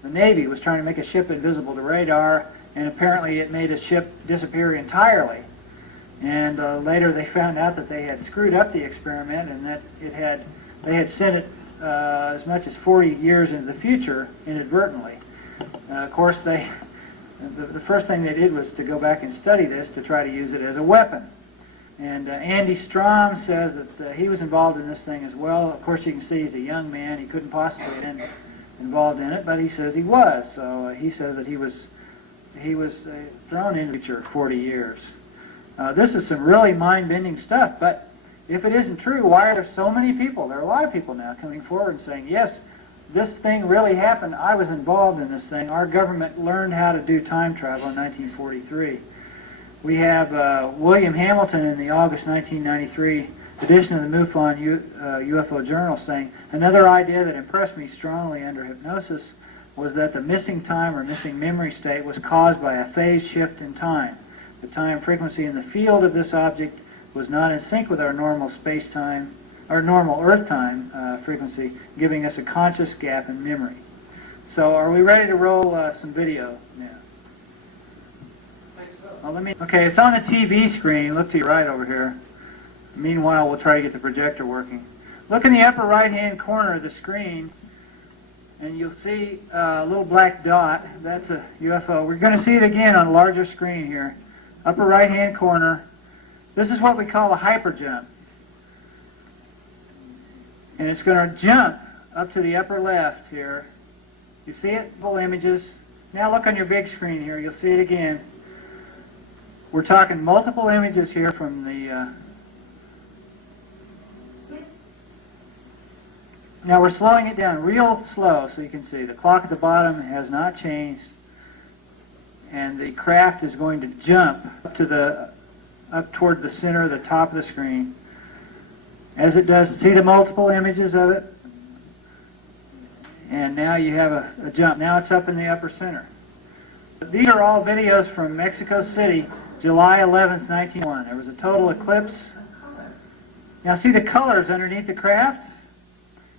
Navy was trying to make a ship invisible to radar, and apparently it made a ship disappear entirely. And later they found out that they had screwed up the experiment, and that they had sent it as much as 40 years into the future inadvertently. Of course, the first thing they did was to go back and study this to try to use it as a weapon. And Andy Strom says that he was involved in this thing as well. Of course, you can see he's a young man. He couldn't possibly have been involved in it, but he says he was. So he says that he was thrown into the future 40 years. This is some really mind-bending stuff, but if it isn't true, why are there so many people? There are a lot of people now coming forward and saying, yes, this thing really happened. I was involved in this thing. Our government learned how to do time travel in 1943. We have William Hamilton in the August 1993 edition of the MUFON UFO Journal saying, another idea that impressed me strongly under hypnosis was that the missing time or missing memory state was caused by a phase shift in time. The time frequency in the field of this object was not in sync with our normal space-time, or normal Earth time frequency, giving us a conscious gap in memory. So are we ready to roll some video now? Well, okay, it's on the TV screen. Look to your right over here. Meanwhile, we'll try to get the projector working. Look in the upper right-hand corner of the screen, and you'll see a little black dot. That's a UFO. We're going to see it again on a larger screen here. Upper right-hand corner. This is what we call a hyperjump. And it's going to jump up to the upper left here. You see it? Full images. Now look on your big screen here. You'll see it again. We're talking multiple images here from the... Now we're slowing it down real slow so you can see. The clock at the bottom has not changed. And the craft is going to jump up toward the center, the top of the screen. As it does, see the multiple images of it? And now you have a jump. Now it's up in the upper center. These are all videos from Mexico City, July 11th, 1901. There was a total eclipse. Now see the colors underneath the craft?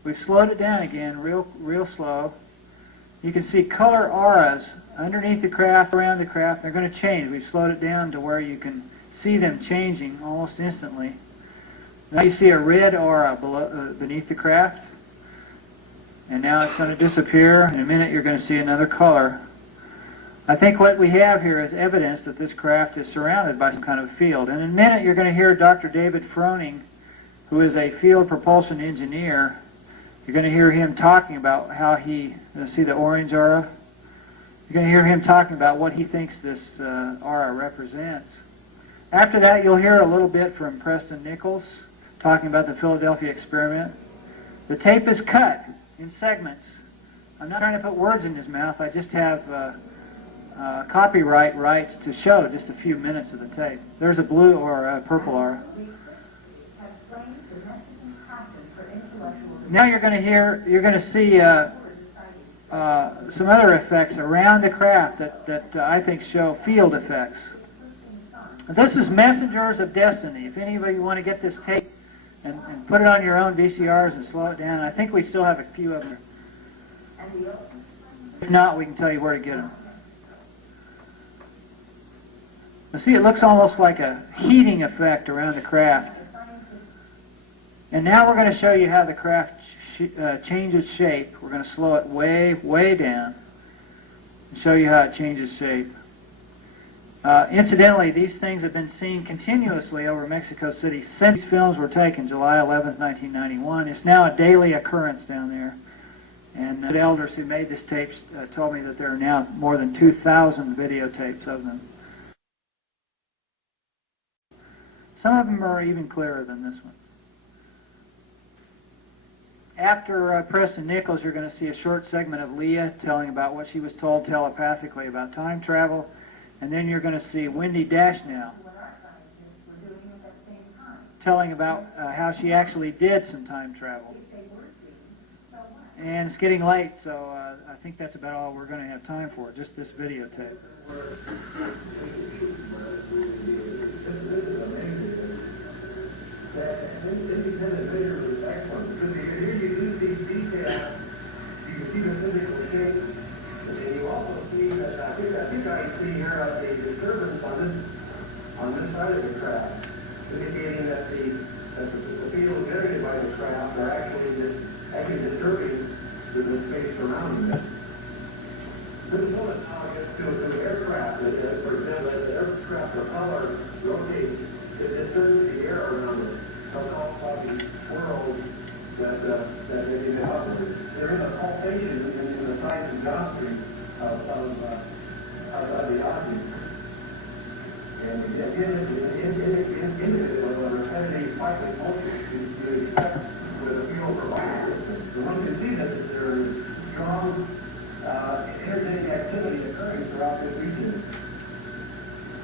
We've slowed it down again, real slow. You can see color auras underneath the craft, around the craft. They're going to change. We've slowed it down to where you can see them changing almost instantly. Now you see a red aura beneath the craft. And now it's going to disappear. In a minute you're going to see another color. I think what we have here is evidence that this craft is surrounded by some kind of field. And in a minute you're going to hear Dr. David Froning, who is a field propulsion engineer. You're going to hear him talking about how he, see the orange aura? You're going to hear him talking about what he thinks this aura represents. After that, you'll hear a little bit from Preston Nichols talking about the Philadelphia experiment. The tape is cut in segments. I'm not trying to put words in his mouth. I just have copyright rights to show just a few minutes of the tape. There's a blue or a purple aura. Now you're going to see some other effects around the craft that I think show field effects. This is Messengers of Destiny. If any of you want to get this tape and put it on your own VCRs and slow it down, I think we still have a few of them. If not, we can tell you where to get them. Now see, it looks almost like a heating effect around the craft. And now we're going to show you how the craft changes shape. We're going to slow it way down and show you how it changes shape. Incidentally, these things have been seen continuously over Mexico City since these films were taken, July 11th, 1991. It's now a daily occurrence down there. And the elders who made this tape told me that there are now more than 2,000 videotapes of them. Some of them are even clearer than this one. After Preston Nichols, you're going to see a short segment of Leah telling about what she was told telepathically about time travel. And then you're going to see Wendy Dashnow telling about how she actually did some time travel. And it's getting late, so I think that's about all we're going to have time for, just this videotape. Independent vision is excellent because here you do see detail, you can see the physical shape, and then you also see that I think I see here the disturbance on this side of the craft, indicating that the field generated by the craft are actually disturbing the space surrounding it. This bullet now gets to the aircraft. For example, as the aircraft propeller rotates, it disturbs the air around it. World that they may operate. There is a pulsation in the size and geometry of the object. And again, individual or repetitive cyclic motion you expect with a field provider. So once you see this, there is strong energetic activity occurring throughout this region.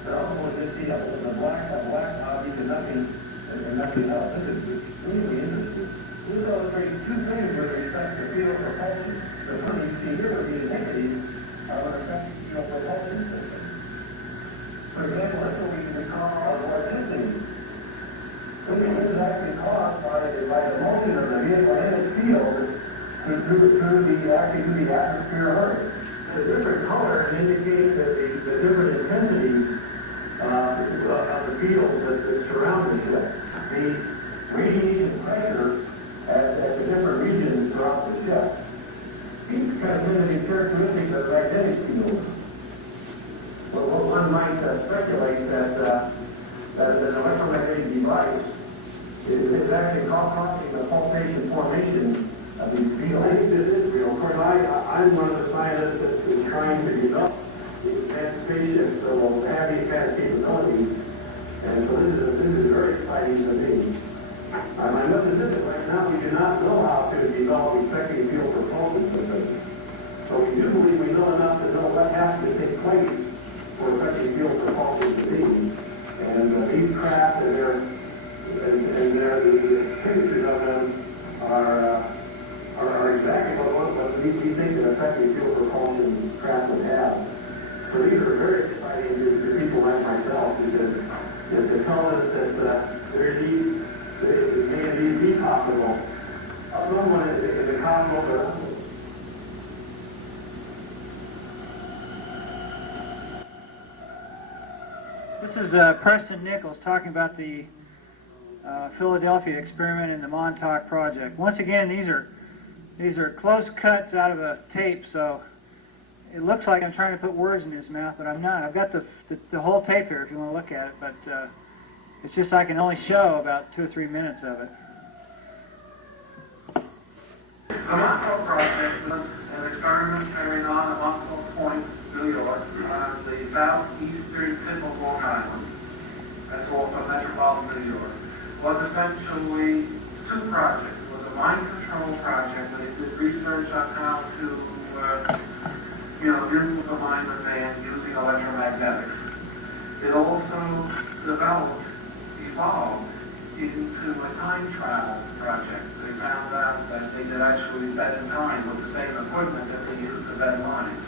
But also when you see a field propulsion. The one you see here would be the negative of an effective field propulsion system. For example, that's what we call electricity. This is actually caused by the motion of the vehicle in its field through the atmosphere of Earth. The different color indicates that the different intensities of the field that surrounds it. The radiation pressure at the different regions throughout the ship. These transmitting characteristics of the magnetic field. Well, one might speculate that an electromagnetic device is actually causing the pulsation formation of these fields. I think this is real. Of course, I'm one of the scientists that is trying to develop these spaceships that will have these kind of capabilities. And so this is very exciting to me. I must admit that right now we do not know how to develop effective field propulsion systems. So we do believe we know enough to know what has to take place for effective field propulsion to be. And these craft and the pictures of them are exactly what we think that effective field propulsion craft would have. So these are very exciting to people like myself because it tells us that it may be possible. Someone in the cosmos. This is Preston Nichols talking about the Philadelphia experiment and the Montauk project. Once again, these are close cuts out of a tape, so it looks like I'm trying to put words in his mouth, but I'm not. I've got the whole tape here if you want to look at it, but it's just I can only show about 2 or 3 minutes of it. The Montauk project was an experiment carried on at Montauk Point, New York, on the southeastern tip of Long Island. That's also metropolitan New York. Was essentially 2 projects. It was a mind control project. They did research on how to, use the mind of man using electromagnetics. It also evolved into a time travel project. They found out that they could actually set in time with the same equipment that they used to bet lines.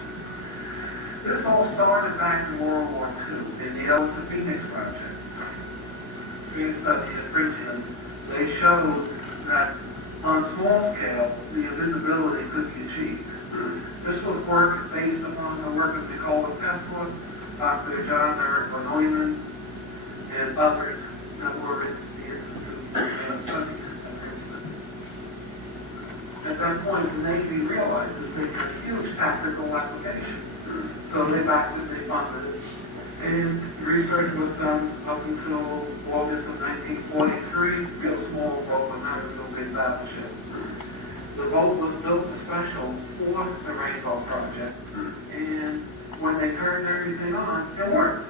This all started back in World War II in the Phoenix project. Phoenix study at Princeton, they showed that on small scale, the invisibility could be achieved. This was work based upon the work of Nikola Tesla, Dr. John Neumann, and others that were in the Institute of Studies at Princeton. At that point, the Navy realized that they had a huge tactical application. So they funded it. And research was done up until August of 1943, built a small boat, but not a big battleship. The boat was built special for the Rainbow Project, and when they turned everything on, it worked.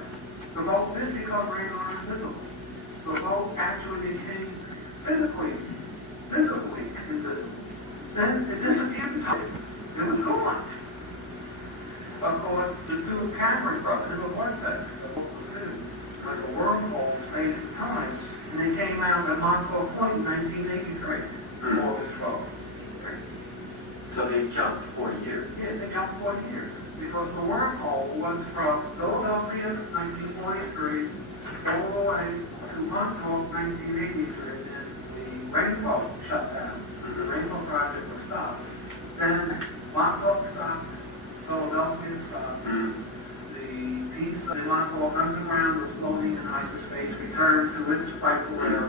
The boat did become radar invisible. The boat actually became physically invisible. Then it disappeared. It was gone. Of course, the 2 Cameron brothers were one thing. The boat was new. Like a wormhole in space and time, and they came out at Montauk Point in 1983, August 12th. So they jumped 40 years. Yes, they jumped 40 years. Because the wormhole was from Philadelphia, 1943, all the way to Montauk, 1983, and the Rainbow shut down. The Rainbow project was stopped. Then Montauk stopped, Philadelphia stopped. The piece of the Montauk underground was floating in hyperspace, returned to its rightful era.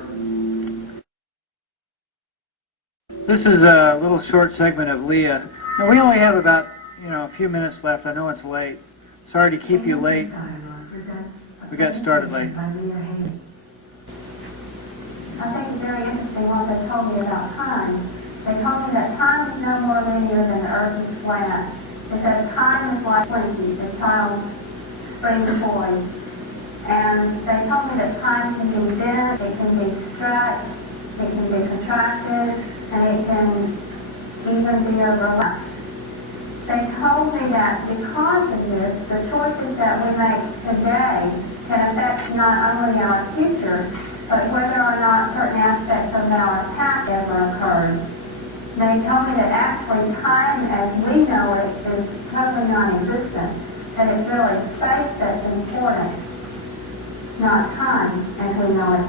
This is a little short segment of Leah. Now, we only have about, a few minutes left. I know it's late. Sorry to keep you late. We got started late. I think it's very interesting what they told me about time. They told me that time is no more linear than the Earth is flat. They said time is like twinkies, a child brings toys. And they told me that time can be bent, it can be stretched, it can be contracted, and it can even be overlapped. They told me that because of this, the choices that we make today can affect not only our future, but whether or not certain aspects of our past ever occurred. They told me that actually time as we know it is totally non-existent, that it's really space that's important, not time as we know it.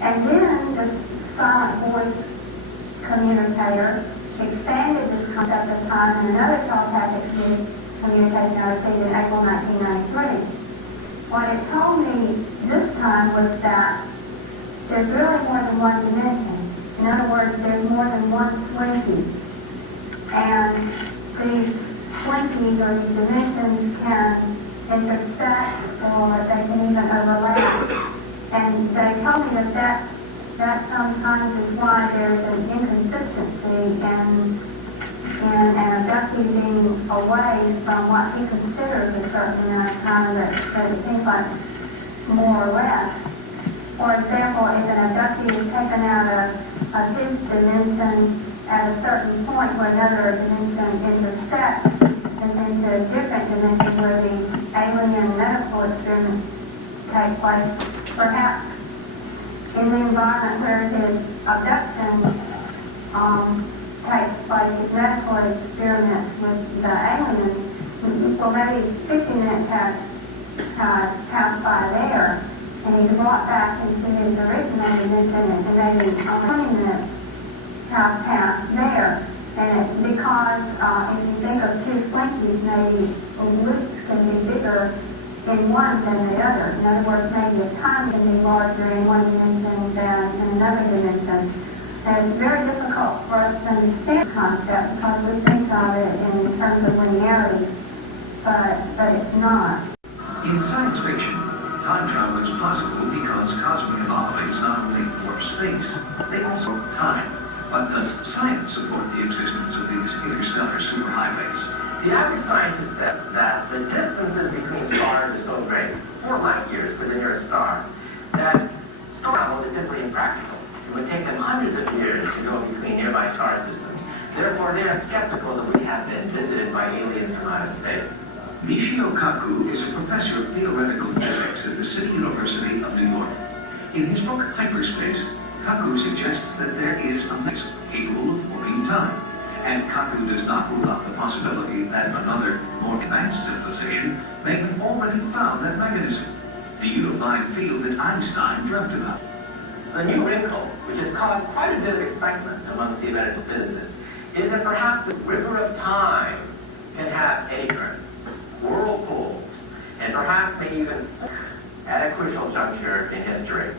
And then the silent voice communicator expanded this concept of time in another telepathic communication I received in April 1993. What it told me this time was that there's really more than one dimension. In other words, there's more than one Twinkie. And these Twinkies or these dimensions can intersect or they can even overlap. And they told me that sometimes is why there's an inconsistency in an abductee being away from what he considers a certain amount of time that it seems like more or less. For example, if an abductee is taken out of his dimension at a certain point where another dimension intersects and into a different dimension where the alien medical experiment takes place, perhaps in the environment where his abduction takes place, his medical experiments with the alien, well, maybe 50 minutes has passed by there, and he's brought back into his original dimension, and maybe 20 minutes have passed there. And it's because if you think of two Twinkies, maybe loops can be bigger in one than the other. In other words, maybe a time can be larger in one dimension than in another dimension. And it's very difficult for us to understand the concept because we think of it in terms of linearity, but it's not. In science fiction, time travel is possible because cosmic anomalies not only warp space, they also time. But does science support the existence of these interstellar superhighways? The average scientist says that the distances between stars are so great, 4 light years for the nearest star, that star travel is simply impractical. It would take them hundreds of years to go between nearby star systems. Therefore, they are skeptical that we have been visited by aliens from outer space. Michio Kaku is a professor of theoretical physics at the City University of New York. In his book Hyperspace, Kaku suggests that there is a mechanism capable of warping time. And Kaku does not rule out the possibility that another, more advanced civilization may have already found that mechanism, the unifying field that Einstein dreamt about. The new wrinkle, which has caused quite a bit of excitement among theoretical physicists, is that perhaps the river of time can have acres, whirlpools, and perhaps may even at a crucial juncture in history.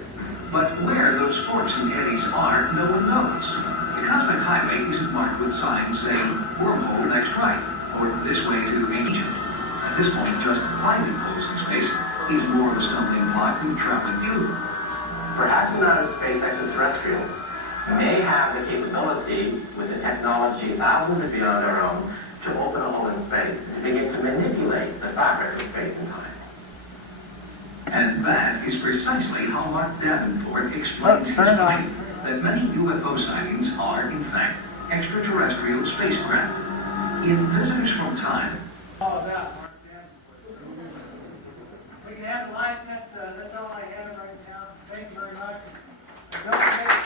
But where those forks and eddies are, no one knows. The cosmic highway isn't marked with signs saying, wormhole next right, or this way to ancient. At this point, just finding holes in space is more of a stumbling block than traveling through. Perhaps in outer space extraterrestrials may have the capability, with the technology thousands of beyond our own, to open a hole in space and begin to manipulate the fabric of space and time. And that is precisely how Marc Davenport explains his claim that many UFO sightings are, in fact, extraterrestrial spacecraft. In Visitors from Time, All about Marc Davenport. We can have the lights. That's all I have right now. Thank you very much. Don't forget.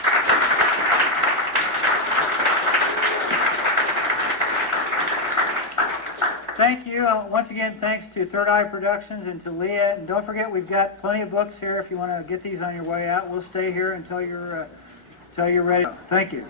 Thank you. Once again, thanks to Third Eye Productions and to Leah. And don't forget, we've got plenty of books here if you want to get these on your way out. We'll stay here until you're ready. Thank you.